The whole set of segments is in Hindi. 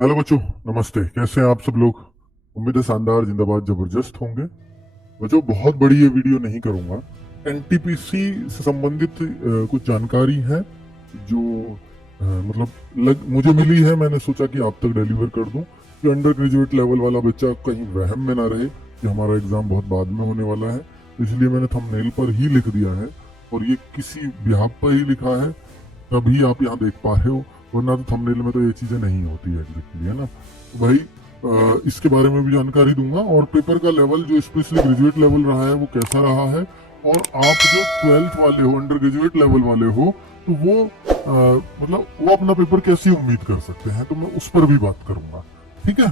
हेलो बच्चों, नमस्ते। कैसे हैं आप सब लोग? उम्मीद है शानदार, जिंदाबाद, जबरदस्त होंगे। बच्चों, बहुत बड़ी ये वीडियो नहीं करूंगा। एनटीपीसी से संबंधित कुछ जानकारी है जो मुझे मिली है। मैंने सोचा कि आप तक डिलीवर कर दूं कि अंडर ग्रेजुएट लेवल वाला बच्चा कहीं वहम में ना रहे कि हमारा एग्जाम बहुत बाद में होने वाला है। तो इसलिए मैंने थंबनेल पर ही लिख दिया है और ये किसी बिहाफ पर ही लिखा है, तभी आप यहाँ देख पा रहे हो, वरना तो थंबनेल में तो ये चीजें नहीं होती है एग्जैक्टली, है ना। तो भाई इसके बारे में भी जानकारी दूंगा और पेपर का लेवल जो स्पेशली ग्रेजुएट लेवल रहा है वो कैसा रहा है, और आप जो 12th वाले हो, अंडर ग्रेजुएट लेवल वाले हो, तो वो वो अपना पेपर कैसी उम्मीद कर सकते हैं, तो मैं उस पर भी बात करूंगा। ठीक है,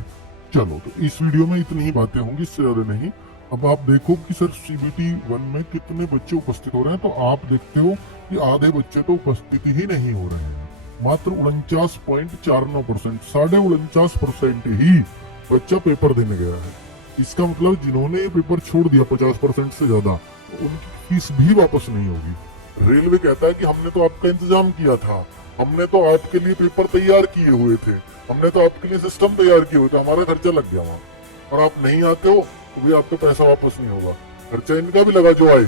चलो, तो इस वीडियो में इतनी ही बातें होंगी, इससे ज्यादा नहीं। अब आप देखो कि सर सीबीटी 1 में कितने बच्चे उपस्थित हो रहे हैं, तो आप देखते हो कि आधे बच्चे तो उपस्थित ही नहीं हो रहे हैं। मात्र 49.49%, 49.49% ही बच्चा पेपर देने गया है। इसका मतलब जिन्होंने ये पेपर छोड़ दिया 50% से ज्यादा, तो उनकी फीस भी वापस नहीं होगी। रेलवे कहता है कि हमने तो आपका इंतजाम किया था, हमने तो आपके लिए पेपर तैयार किए हुए थे, हमने तो आपके लिए सिस्टम तैयार किए हुए थे, हमारा खर्चा लग गया वहां, और आप नहीं आते हो तो भी आपका पैसा वापस नहीं होगा। खर्चा इनका भी लगा जो आए,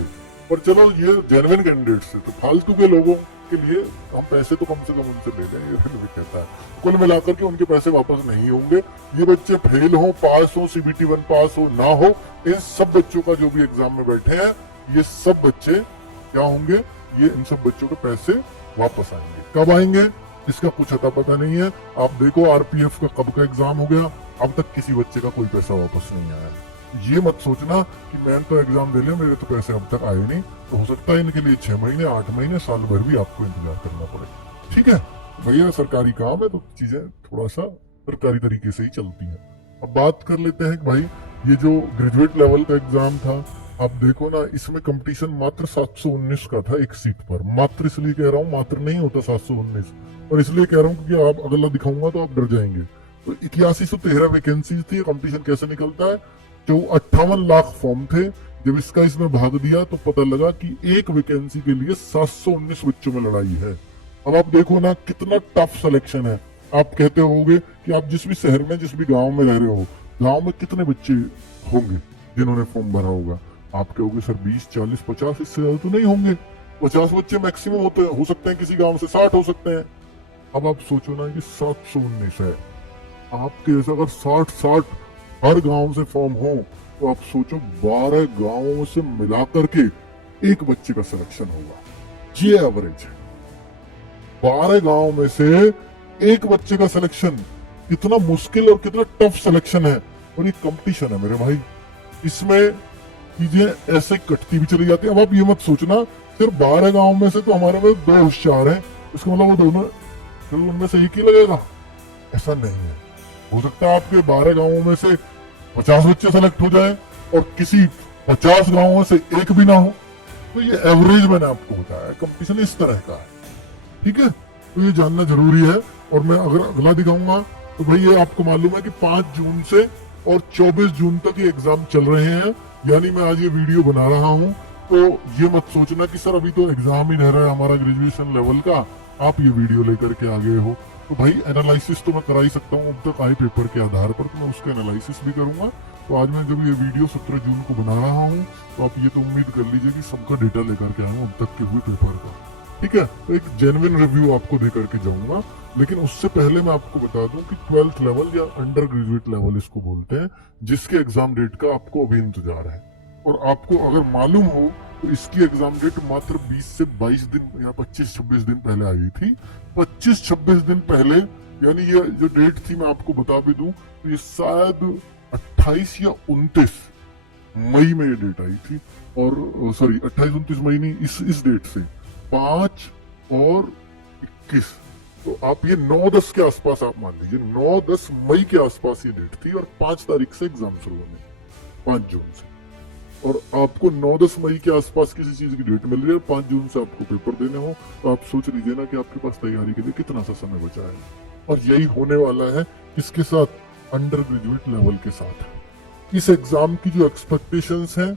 पर चलो ये जेन्युइन कैंडिडेट से, तो फालतू के लोगों के लिए हम पैसे तो कम से कम उनसे ले लें, ये रेलवे कहता है। कुल मिलाकर के उनके पैसे वापस नहीं होंगे। ये बच्चे फेल हो, पास हो, सीबीटी 1 पास हो ना हो, इन सब बच्चों का जो भी एग्जाम में बैठे हैं, ये सब बच्चे क्या होंगे, ये इन सब बच्चों के पैसे वापस आएंगे। कब आएंगे इसका कुछ अता पता नहीं है। आप देखो आरपीएफ का कब का एग्जाम हो गया, अब तक किसी बच्चे का कोई पैसा वापस नहीं आया है। ये मत सोचना कि मैं तो एग्जाम दे लिया, मेरे तो पैसे अब तक आए नहीं। तो हो सकता है इनके लिए 6 महीने, 8 महीने, साल भर भी आपको इंतजार करना पड़े। ठीक है भैया, सरकारी काम है तो चीजें थोड़ा सा सरकारी तरीके से ही चलती हैं। अब बात कर लेते हैं कि भाई ये जो ग्रेजुएट लेवल का एग्जाम था, आप देखो ना, इसमें कंपटीशन मात्र 719 का था एक सीट पर। मात्र इसलिए कह रहा हूँ, मात्र नहीं होता 719, और इसलिए कह रहा हूँ क्योंकि आप अगला दिखाऊंगा तो आप डर जाएंगे। तो 8113 वैकेंसी थी। कंपटीशन कैसे निकलता है, जो 58 लाख फॉर्म थे। जब इसका इसमें भाग दिया तो पता लगा कि एक वैकेंसी के लिए 719 बच्चों में लड़ाई है। अब आप देखो ना कितना टफ सिलेक्शन है। आप कहते होंगे कि आप जिस भी शहर में, जिस भी गांव में रह रहे हो, गांव में कितने बच्चे होंगे जिन्होंने फॉर्म भरा होगा? आप कहोगे सर 20, 40, 50, इससे ज्यादा तो नहीं होंगे। 50 बच्चे मैक्सिमम होते हैं, हो सकते हैं किसी गांव से 60 हो सकते हैं। अब आप सोचो ना कि 719 है, आपके जैसा अगर 60-60 हर गांव से फॉर्म हो, तो आप सोचो 12 गांवों से मिलाकर के एक बच्चे का सिलेक्शन होगा। ये एवरेज है। 12 गांव में से एक बच्चे का सिलेक्शन, कितना मुश्किल और कितना टफ सिलेक्शन है। और ये कंपटीशन है मेरे भाई, इसमें चीजें ऐसे कटती भी चली जाती है। अब आप ये मत सोचना सिर्फ 12 गांव में से तो हमारे में 2 होशियार हैं, इसका मतलब वो दोनों फिर उनमें से एक ही लगेगा, ऐसा नहीं है। हो सकता है आपके 12 गांवों में से 50 बच्चे सेलेक्ट हो जाए और किसी 50 गांवों से एक भी ना हो। तो ये एवरेज मैंने आपको बताया, कंपटीशन इस तरह का है। ठीक है, तो ये जानना जरूरी है। और मैं अगर अगला दिखाऊंगा तो भाई ये आपको मालूम है कि 5 जून से और 24 जून तक ये एग्जाम चल रहे हैं। यानी मैं आज ये वीडियो बना रहा हूँ, तो ये मत सोचना कि सर अभी तो एग्जाम ही रह रहा है हमारा ग्रेजुएशन लेवल का, आप ये वीडियो लेकर के आ गए हो। तो भाई एनालिसिस तो मैं करा ही सकता हूँ, अब तक आए पेपर के आधार पर, तो मैं उसका एनालिसिस भी करूंगा। तो आज मैं जब ये वीडियो 17 जून को बना रहा हूँ, तो आप ये तो उम्मीद कर लीजिए कि सबका डेटा लेकर के आऊंगा अब तक के हुए पेपर का। ठीक है, तो एक जेन्युइन रिव्यू आपको दे करके जाऊंगा। लेकिन उससे पहले मैं आपको बता दूं कि 12th लेवल या अंडर ग्रेजुएट लेवल इसको बोलते हैं, जिसके एग्जाम डेट का आपको अभी इंतजार है। और आपको अगर मालूम हो तो इसकी एग्जाम डेट मात्र 20 से 22 दिन या 25-26 दिन पहले आई थी। 25-26 दिन पहले, यानी ये जो डेट थी मैं आपको बता भी दूं, तो ये शायद 28 या 29 मई में ये डेट आई थी। और सॉरी, 28-29 मई नहीं, इस डेट से 5 और 21, तो आप ये 9-10 के आसपास आप मान लीजिए, 9-10 मई के आसपास ये डेट थी। और 5 तारीख से एग्जाम शुरू होने, 5 जून से। और आपको 9-10 मई के आसपास किसी चीज की डेट मिल रही है, 5 जून से आपको पेपर देने हो, तो आप सोच लीजिए ना कि आपके पास तैयारी के लिए कितना सा समय बचा है। और यही होने वाला है इसके साथ, अंडर ग्रेजुएट लेवल के साथ। इस एग्जाम की जो एक्सपेक्टेशंस हैं,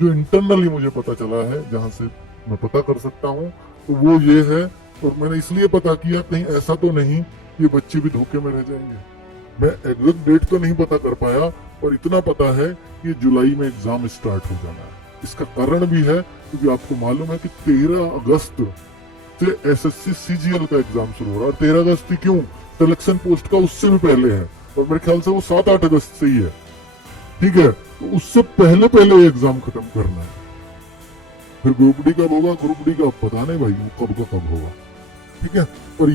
जो इंटरनली मुझे पता चला है, जहां से मैं पता कर सकता हूँ, तो वो ये है। और मैंने इसलिए पता किया, कहीं ऐसा तो नहीं ये बच्चे भी धोखे में रह जाएंगे। मैं एग्जैक्ट डेट तो नहीं पता कर पाया, पर इतना पता है कि जुलाई में एग्जाम स्टार्ट हो जाना है। इसका कारण भी है क्योंकि आपको मालूम है कि 13 अगस्त से एसएससी सीजीएल का एग्जाम शुरू हो रहा है। और 13 अगस्त ही क्यों, सिलेक्शन पोस्ट का उससे भी पहले है, और मेरे ख्याल से वो 7-8 अगस्त से ही है। ठीक है, तो उससे पहले पहले एग्जाम खत्म करना है। फिर ग्रुप डी कब होगा, ग्रुप डी का पता नहीं भाई, वो कब का कब होगा। ठीक है, पर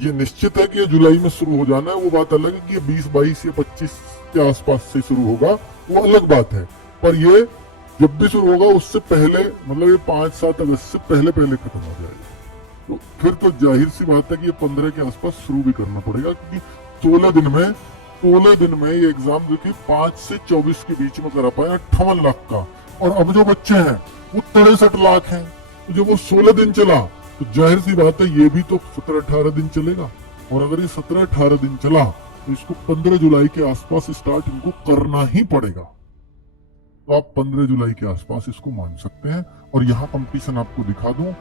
ये निश्चित है कि ये जुलाई में शुरू हो जाना है। वो बात अलग है कि ये 20, 22 या 25 के आसपास से शुरू होगा, वो अलग बात है। पर ये जब भी शुरू होगा उससे पहले, मतलब ये 5-7 अगस्त से पहले पहले खत्म हो जाएगा। तो फिर तो जाहिर सी बात है कि ये 15 के आसपास शुरू भी करना पड़ेगा, क्योंकि 16 दिन में ये एग्जाम जो कि 5 से 24 के बीच में करा पाए 58 लाख का। और अब जो बच्चे हैं वो 63 लाख हैं। तो जब वो 16 दिन चला तो जाहिर सी बात है ये भी तो 17-18 दिन चलेगा। और अगर ये 17-18 दिन चला तो इसको 15 जुलाई के आसपास स्टार्ट इनको करना ही पड़ेगा। तो आप 15 जुलाई के आसपास इसको मान सकते हैं। और यहाँ कंपटीशन आपको दिखा दूं,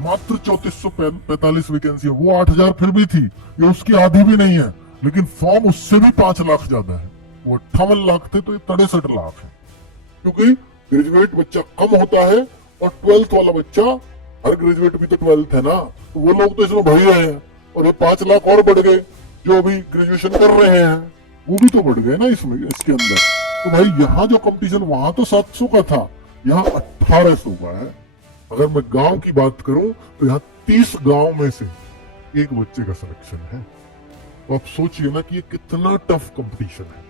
मात्र 3445 वैकेंसी है। वो 8000 फिर भी थी, ये उसकी आधी भी नहीं है, लेकिन फॉर्म उससे भी 5 लाख ज्यादा है। वो 58 लाख थे तो ये 63 लाख है, क्योंकि ग्रेजुएट बच्चा कम होता है और 12th वाला बच्चा, हर ग्रेजुएट भी तो 12th है ना, तो वो लोग तो इसमें भर ही रहे हैं। और ये 5 लाख और बढ़ गए, जो अभी ग्रेजुएशन कर रहे हैं वो भी तो बढ़ गए ना इसमें, इसके अंदर। तो भाई यहाँ जो कंपटीशन, वहां तो 700 का था, यहाँ 1800 का है। अगर मैं गांव की बात करूं तो यहाँ 30 गांव में से एक बच्चे का सिलेक्शन है। तो आप सोचिए ना कि ये कितना टफ कंपटीशन है।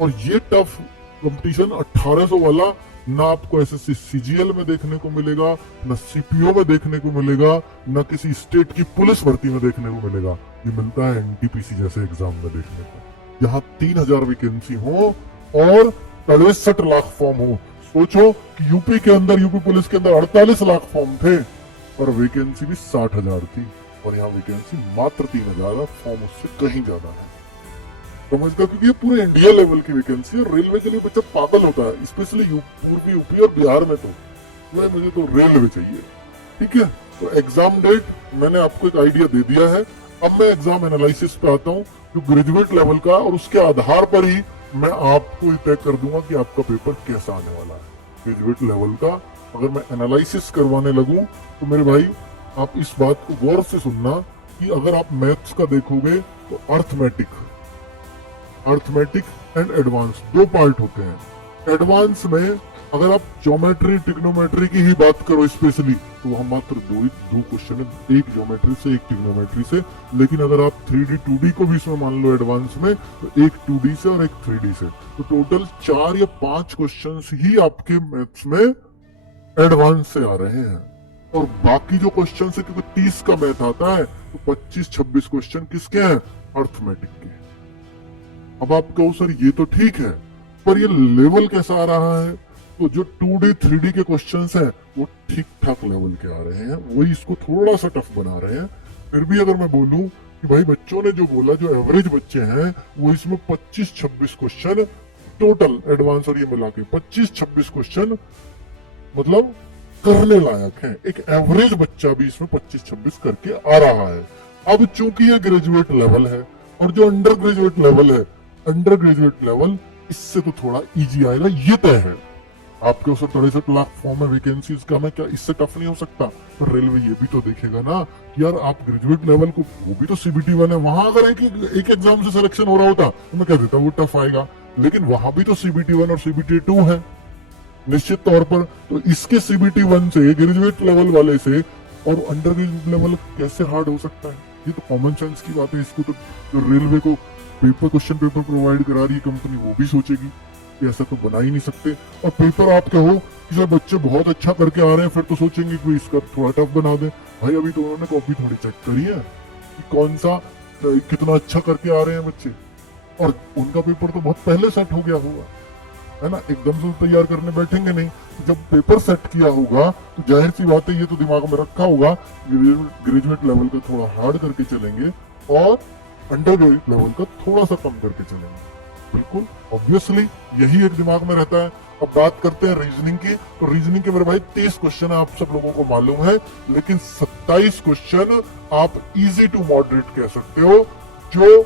और ये टफ कंपटीशन 1800 वाला ना आपको एसएससी सीजीएल में देखने को मिलेगा, ना सीपीओ में देखने को मिलेगा, ना किसी स्टेट की पुलिस भर्ती में देखने को मिलेगा। ये मिलता है एनटीपीसी जैसे एग्जाम में देखने को, जहाँ 3000 वैकेंसी हो और 63 लाख फॉर्म हो। सोचो कि यूपी के अंदर, यूपी पुलिस के अंदर 48 लाख फॉर्म थे और वैकेंसी भी 60,000 थी, और यहाँ वैकेंसी मात्र 3000 है, फॉर्म उससे कहीं ज्यादा है। समझता, क्योंकि ये पूरे इंडिया लेवल की वैकेंसी है। रेलवे के लिए बच्चा पागल होता है, स्पेशली पूर्वी यूपी और बिहार में। तो मुझे तो रेलवे चाहिए। ठीक है, तो एग्जाम डेट मैंने आपको एक आइडिया दे दिया है। अब मैं एग्जाम एनालिसिस पे आता हूँ, जो ग्रेजुएट लेवल का, और उसके आधार पर ही मैं आपको तय कर दूंगा कि आपका पेपर कैसा आने वाला है। ग्रेजुएट लेवल का अगर मैं एनालिसिस करवाने लगूं तो मेरे भाई आप इस बात को गौर से सुनना कि अगर आप मैथ्स का देखोगे तो अर्थमेटिक एंड एडवांस 2 पार्ट होते हैं। एडवांस में अगर आप ज्योमेट्री, ट्रिग्नोमेट्री की ही बात करो स्पेशली, तो वहां मात्र दो क्वेश्चन है, एक ज्योमेट्री से, एक ट्रिग्नोमेट्री से। लेकिन अगर आप 3D 2D को भी इसमें मान लो एडवांस में, तो एक 2D से और एक 3D से, तो टोटल 4 या 5 क्वेश्चन ही आपके मैथ्स में एडवांस से आ रहे हैं। और बाकी जो क्वेश्चन है, क्योंकि 30 का मैथ आता है, तो 25-26 क्वेश्चन किसके हैं, अर्थमेटिक के। अब आप कहो सर ये तो ठीक है, पर ये लेवल कैसा आ रहा है? तो जो 2D 3D के क्वेश्चंस हैं वो ठीक ठाक लेवल के आ रहे हैं, वही इसको थोड़ा सा टफ बना रहे हैं। फिर भी अगर मैं बोलूं कि भाई बच्चों ने जो बोला, जो एवरेज बच्चे हैं, वो इसमें 25-26 क्वेश्चन टोटल एडवांस और ये मिला के 25-26 क्वेश्चन मतलब करने लायक है। एक एवरेज बच्चा भी इसमें 25-26 करके आ रहा है। अब चूंकि ये ग्रेजुएट लेवल है, और जो अंडर ग्रेजुएट लेवल है, अंडर ग्रेजुएट लेवल इससे तो थोड़ा इजी आएगा, ये तय है। आपके उस 63 लाख फॉर्म में वैकेंसीज का मैं क्या इससे टफ नहीं हो सकता? पर रेलवे ये भी तो देखेगा ना कि यार आप ग्रेजुएट लेवल को, वो भी तो CBT 1 है, वहां अगर एक एग्जाम से सिलेक्शन हो रहा होता तो मैं कह देता वो टफ आएगा, लेकिन वहां भी तो CBT 1 और CBT 2 है निश्चित तौर पर। तो इसके CBT 1 से, ग्रेजुएट लेवल वाले से, और अंडर ग्रेजुएट लेवल कैसे हार्ड हो सकता है? ये तो कॉमन सेंस की बात है। इसको तो रेलवे को क्वेश्चन पेपर प्रोवाइड करा रही है कंपनी, वो भी सोचेगी कि ऐसा तो बना ही नहीं सकते। और पेपर आप कहो कि सर बच्चे बहुत अच्छा करके आ रहे हैं, फिर तो सोचेंगे कि इसका थोड़ा टफ बना दे। भाई अभी तो उन्होंने कॉपी थोड़ी चेक करी है कि कौन सा कितना अच्छा करके आ रहे हैं बच्चे, और उनका पेपर तो बहुत पहले सेट हो गया होगा, है ना। एकदम से तैयार करने बैठेंगे नहीं। जब पेपर सेट किया होगा तो जाहिर सी बात है, ये तो दिमाग में रखा होगा, ग्रेजुएट लेवल का थोड़ा हार्ड करके चलेंगे और अंडर ग्रेजुएट लेवल का थोड़ा सा कम करके चलेंगे। बिल्कुल ऑब्वियसली यही एक दिमाग में रहता है। अब बात करते हैं रीजनिंग की। तो रीजनिंग के मेरे भाई 30 क्वेश्चन है, आप सब लोगों को मालूम है, लेकिन 27 क्वेश्चन आप इजी टू मॉडरेट कह सकते हो, जो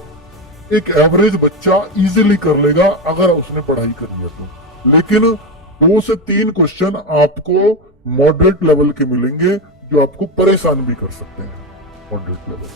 एक एवरेज बच्चा इजीली कर लेगा अगर उसने पढ़ाई कर लिया तो। लेकिन 2 से 3 क्वेश्चन आपको मॉडरेट लेवल के मिलेंगे जो आपको परेशान भी कर सकते हैं, मॉडरेट लेवल।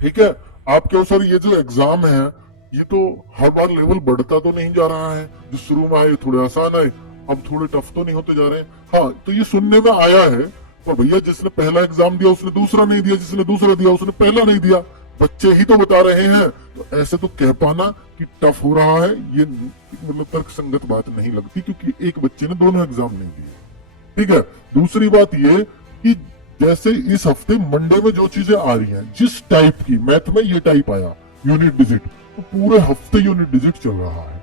ठीक है, आपके सर ये जो एग्जाम है ये तो हर बार लेवल बढ़ता तो नहीं जा रहा है, जो शुरू में आए थोड़े आसान आए, अब थोड़े टफ तो नहीं होते जा रहे हैं। हाँ, तो ये सुनने में आया है, पर भैया जिसने पहला एग्जाम दिया उसने दूसरा नहीं दिया, जिसने दूसरा दिया उसने पहला नहीं दिया, बच्चे ही तो बता रहे हैं। तो ऐसे तो कह पाना कि टफ हो रहा है, ये मतलब तर्क संगत बात नहीं लगती, क्योंकि एक बच्चे ने दोनों एग्जाम नहीं दिए। ठीक है, दूसरी बात ये कि जैसे इस हफ्ते मंडे में जो चीजें आ रही हैं, जिस टाइप की मैथ में ये टाइप आया यूनिट डिजिट, तो पूरे हफ्ते यूनिट डिजिट चल रहा है।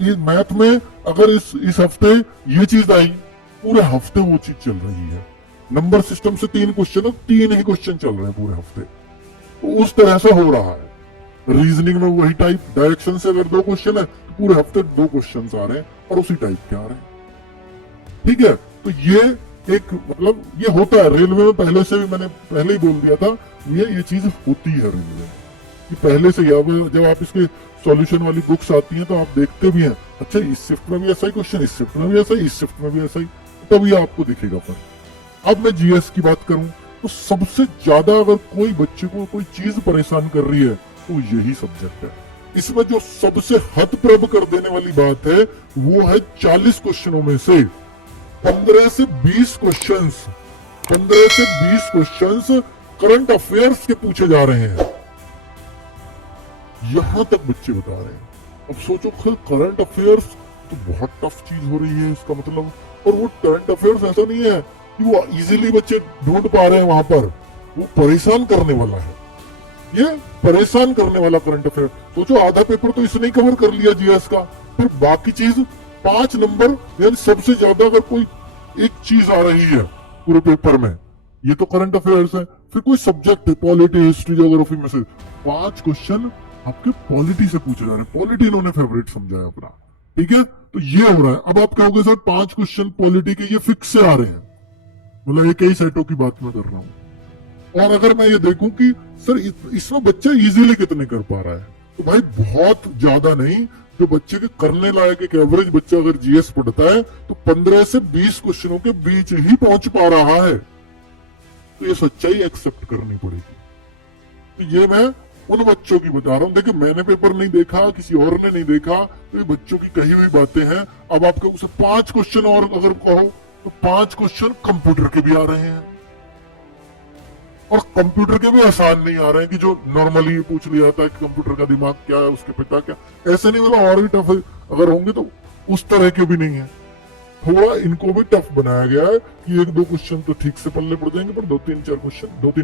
ये मैथ में अगर इस हफ्ते ये चीज आई, पूरे हफ्ते वो चीज चल रही है। नंबर सिस्टम से 3 क्वेश्चन, 3 ही क्वेश्चन चल रहे हैं पूरे हफ्ते, तो उस तरह से हो रहा है। रीजनिंग में वही टाइप, डायरेक्शन से अगर 2 क्वेश्चन है तो पूरे हफ्ते 2 क्वेश्चन आ रहे हैं और उसी टाइप के आ रहे हैं। ठीक है, तो ये एक मतलब ये होता है रेलवे में, पहले से भी मैंने पहले ही बोल दिया था, ये चीज होती है रेलवे में कि पहले से जब आप इसके सॉल्यूशन वाली बुक्स आती हैं तो आप देखते भी हैं, अच्छा इस शिफ्ट में भी ऐसा ही क्वेश्चन, इस शिफ्ट में भी ऐसा ही, इस शिफ्ट में भी ऐसा ही, तभी आपको दिखेगा। पर अब मैं जीएस की बात करूं तो सबसे ज्यादा अगर कोई बच्चे को कोई चीज परेशान कर रही है तो यही सब्जेक्ट है। इसमें जो सबसे हतप्रभ कर देने वाली बात है वो है 40 क्वेश्चनों में से 15 से 20 क्वेश्चंस, 15 से 20 क्वेश्चंस करंट अफेयर्स के पूछे जा रहे हैं, यहां तक बच्चे बता रहे हैं। अब सोचो, करंट अफेयर्स तो बहुत टफ चीज हो रही है इसका मतलब, और वो करंट अफेयर्स ऐसा नहीं है कि वो इजीली बच्चे ढूंढ पा रहे हैं, वहां पर वो परेशान करने वाला है, ये परेशान करने वाला करंट अफेयर। सोचो, आधा पेपर तो इसने ही कवर कर लिया जीएस का, फिर बाकी चीज 5 नंबर, यानी सबसे ज्यादा अगर कोई एक चीज आ रही है पूरे पेपर में, ये तो करंट अफेयर्स है। फिर कोई सब्जेक्ट है, पॉलिटी, हिस्ट्री, ज्योग्राफी में से 5 क्वेश्चन आपके पॉलिटी से पूछे जा रहे हैं, पॉलिटी इन्होंने फेवरेट समझा है अपना। ठीक है, तो ये हो रहा है। अब आप कहोगे सर 5 क्वेश्चन पॉलिटी के ये फिक्स से आ रहे हैं, मतलब एक ही सेटों की बात मैं कर रहा हूं। और अगर मैं ये देखूं कि सर इसमें बच्चा इजीली कितने कर पा रहा है, तो भाई बहुत ज्यादा नहीं। जो बच्चे के करने लायक एक एवरेज बच्चा अगर जीएस पढ़ता है तो 15 से 20 क्वेश्चनों के बीच ही पहुंच पा रहा है, तो ये सच्चाई एक्सेप्ट करनी पड़ेगी। तो ये मैं उन बच्चों की बता रहा हूं। देखिए, मैंने पेपर नहीं देखा, किसी और ने नहीं देखा, तो ये बच्चों की कही हुई बातें हैं। अब आपको उसे 5 क्वेश्चन और अगर कहो तो 5 क्वेश्चन कंप्यूटर के भी आ रहे हैं, और कंप्यूटर के भी आसान नहीं आ रहे हैं कि जो नॉर्मली पूछ लिया जाता है कि कंप्यूटर का दिमाग क्या है, उसके पिता क्या, ऐसे नहीं, मतलब और भी टफ अगर होंगे तो उस तरह के भी नहीं है। थोड़ा इनको भी टफ बनाया गया है कि 1-2 क्वेश्चन तो ठीक से पल्ले पड़ जाएंगे, पर 2-3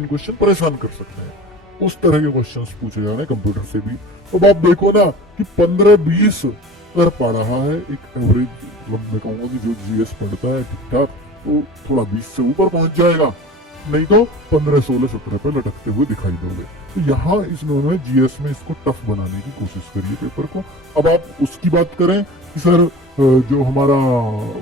क्वेश्चन परेशान कर सकते हैं, उस तरह के क्वेश्चंस पूछे जा रहे हैं कंप्यूटर से भी। अब आप देखो ना कि 15-20 कर पा रहा है एक एवरेज, मतलब मैं कहूंगा कि जो जीएस पढ़ता है ठीक ठाक, तो थोड़ा 20 से ऊपर पहुंच जाएगा, नहीं तो 15, 16, 17 पे लटकते हुए दिखाई दोगे। तो यहाँ इन्होंने जीएस में इसको टफ बनाने की कोशिश करी है पेपर को। अब आप उसकी बात करें कि सर जो हमारा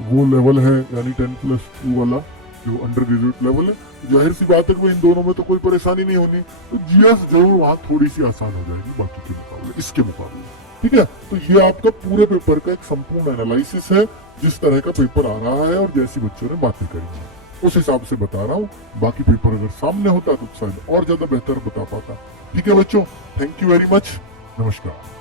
वो लेवल है, यानी 10+2 वाला जो अंडर ग्रेजुएट लेवल है, जाहिर सी बात है कि इन दोनों में तो कोई परेशानी नहीं होनी, तो जीएस जरूर वहां थोड़ी सी आसान हो जाएगी बाकी के मुकाबले, इसके मुकाबले। ठीक है, तो ये आपका पूरे पेपर का एक संपूर्ण एनालिसिस है, जिस तरह का पेपर आ रहा है और जैसी बच्चों ने बातें करी हैं उस हिसाब से बता रहा हूँ। बाकी पेपर अगर सामने होता तो शायद और ज्यादा बेहतर बता पाता। ठीक है बच्चों, थैंक यू वेरी मच, नमस्कार।